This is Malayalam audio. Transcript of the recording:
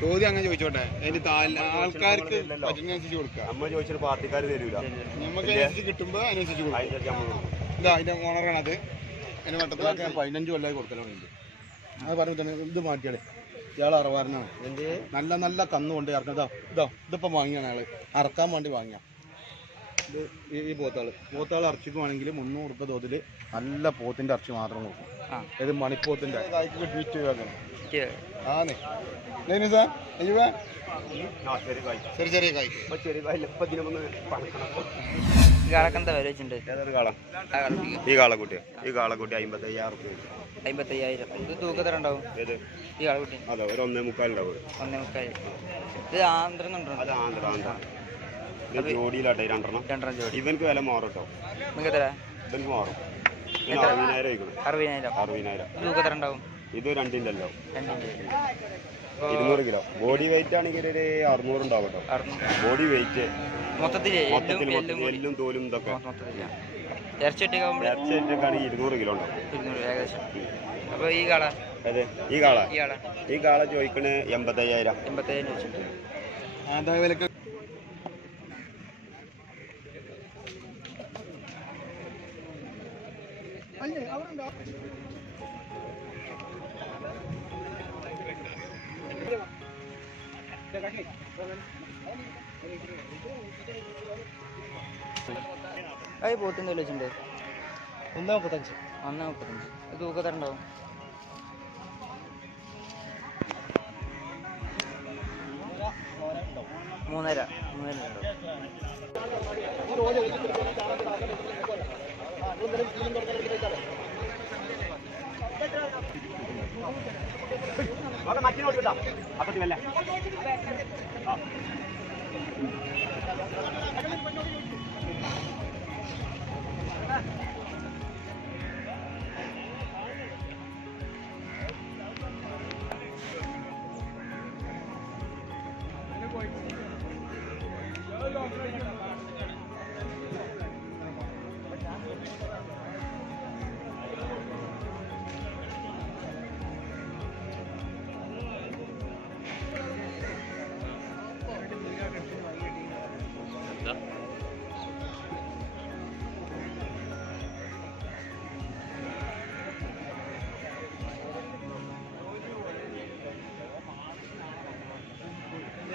ചോദ്യം അങ്ങനെ ചോദിച്ചോട്ടെ? അതിന്റെ ആൾക്കാർക്ക് പറ്റുന്നതനുസരിച്ച് കൊടുക്കുക. നമ്മൾ ചോദിച്ചിട്ട് പാർട്ടിക്കാർ തരൂല. നമുക്ക് അതിനനുസരിച്ച് കിട്ടുമ്പോൾ അതിനനുസരിച്ച് കൊടുക്കും. ഇതാ അതിന്റെ ഓണറാണ് അത് അതിന്റെ വട്ടത്തിലൊക്കെ പതിനഞ്ച് കൊല്ലമായി കൊടുക്കലുണ്ട്. അത് പറഞ്ഞു ഇത് മാറ്റിയാളെ ഇയാൾ അറവാരനാണ്. നല്ല നല്ല കന്നുകൊണ്ട് കൊണ്ട് ഇറക്കാം ഇതാ ഇതിപ്പോ ഇതിപ്പം വാങ്ങിയാണ് അയാൾ. അറക്കാൻ വേണ്ടി വാങ്ങിയ. ഇത് ഈ- പോത്താൾ പോത്താൾ ഇറച്ചിക്കുവാണെങ്കിൽ ഇറച്ചിക്ക് മുന്നൂറ് രൂപ തോതിൽ നല്ല പോത്തിന്റെ ഇറച്ചി മാത്രം കൊടുക്കും. ഇത് മണിപ്പോത്തിന്റെ ആന്നേ. ചെറിയ ചെറിയ കായ്. ചെറിയ കാളക്കെന്താ വില വെച്ചിട്ടുണ്ട്? ഏതൊരു കാള? ഈ കാളക്കുട്ടി. ഈ കാളക്കുട്ടി അമ്പത്തയ്യായിരം റുപ്യ അമ്പത്തയ്യായിരം ഇത് തൂക്കത്തിലുണ്ടാവും ഏത്? ഈ കാളക്കുട്ടി. അതെ ഒരു ഒന്നേ മുക്കാലുണ്ടാവും ഒന്നേ മുക്കാൽ. ഇത് ആന്ധ്രം അത് കണ്ടോ ആന്ധ്ര ആന്ധ്ര. ഇത് ജോഡിയിലാട്ടെ ഈ രണ്ടെണ്ണം. രണ്ടെണ്ണം ജോഡി. ഇവനക്ക് വില മാറും കേട്ടോ നിങ്ങൾക്ക് എത്ര ഇവനക്ക് മാറും ഇതിന് അറുപതിനായിരം ആയിക്കണം. അറുപതിനായിരം. അറുപതിനായിരം. തൂക്കത്തിലുണ്ടാവും ഇത് രണ്ടിന്റെ. അല്ലോ രണ്ടിന്റെ ഇരുന്നൂറ് കിലോ. ബോഡി വെയിറ്റ് ആണെങ്കിൽ ഒരു അറുന്നൂറ്. ഉണ്ടാവും കേട്ടോ ബോഡി വെയിറ്റ് മൊത്തത്തിൽ എല്ലും തോലും ഇതൊക്കെ. ഇരുന്നൂറ് കിലോ ഉണ്ടാവും. ഏകദേശം. അപ്പോൾ ഈ കാള? അതെ. ഈ കാള. ഈ കാള. ചോദിക്കണേ എൺപത്തയ്യായിരം. അതാ അവരുണ്ടോ? അത് പോത്തിന്റെ എന്തെങ്കിലും വെച്ചിട്ടുണ്ട്. ഒന്നേ മുപ്പത്തഞ്ച്. ഒന്നേ മുപ്പത്തഞ്ച്. ഇത് തൂക്കത്തിലുണ്ടാവും മൂന്നര. മൂന്നര. ഉണ്ടാവും അവിടെ മച്ചിനോട് കിട്ടാം അപ്പത്തി വല്ല